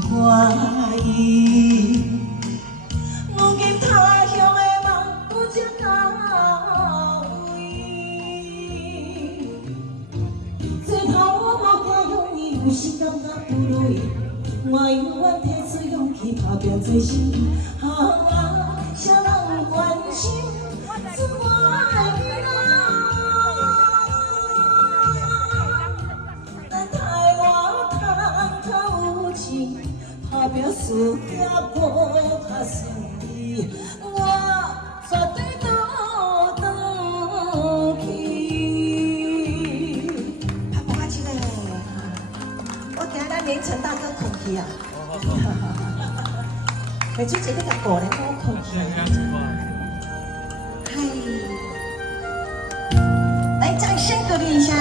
欢意。如今他乡的梦拄则到位，最头我无惊容易，有时感觉不如意，我永远提出勇气，打拼做生意。啥人关心？是我的囡仔。咱台湾通较有钱，打拼事业无较顺利，我绝对倒转去。啊，不客气嘞，我惊咱连城大哥困去啊。美珠姐这个果然都困去。嗨，来掌声鼓励一下。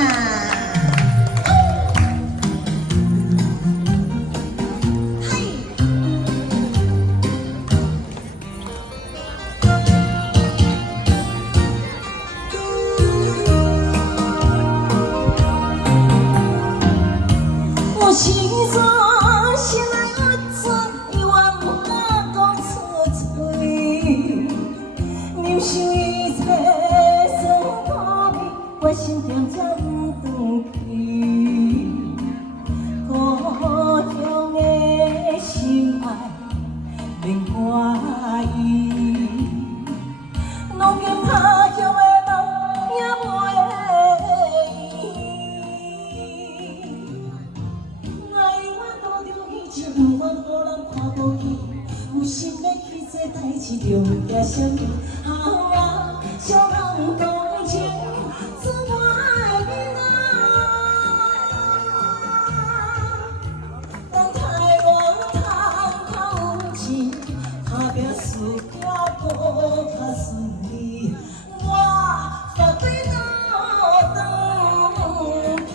我心酸，心来恶转，永远不敢讲出嘴。忍受一切酸苦味，我心中才不转去。故乡的心爱免怪伊，如今他乡的梦也袂依。不愿予人看到伊，有心要去做代志，着惊什么？少人同情，是我的囡仔。咱台湾通较有钱，打拼事业无较顺利，我绝对倒转去。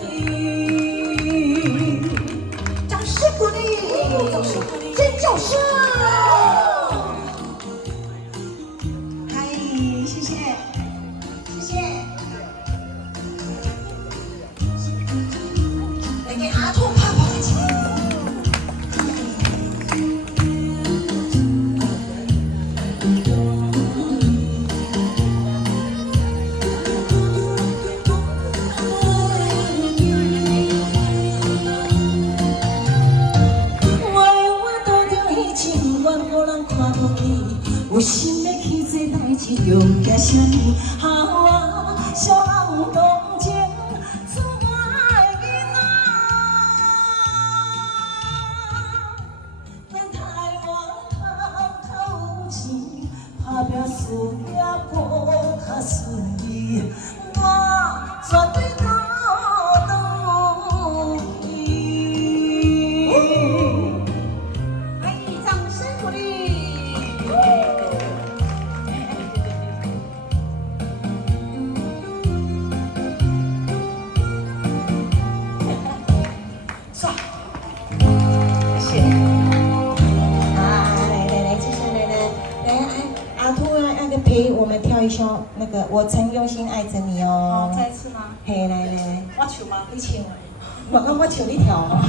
掌声鼓励！真叫声！嗨，谢谢，谢谢。来给阿兔泡泡个脚。有心要去做代志，着惊什么？少人同情，是我的囡仔。咱台湾较有钱，打拼事业无较顺利，我绝对倒转去。来，掌声鼓励！陪我们跳一首那个我曾用心爱着你哦。再一次吗？嘿，来，我唱吗？你唱，我唱你跳哦。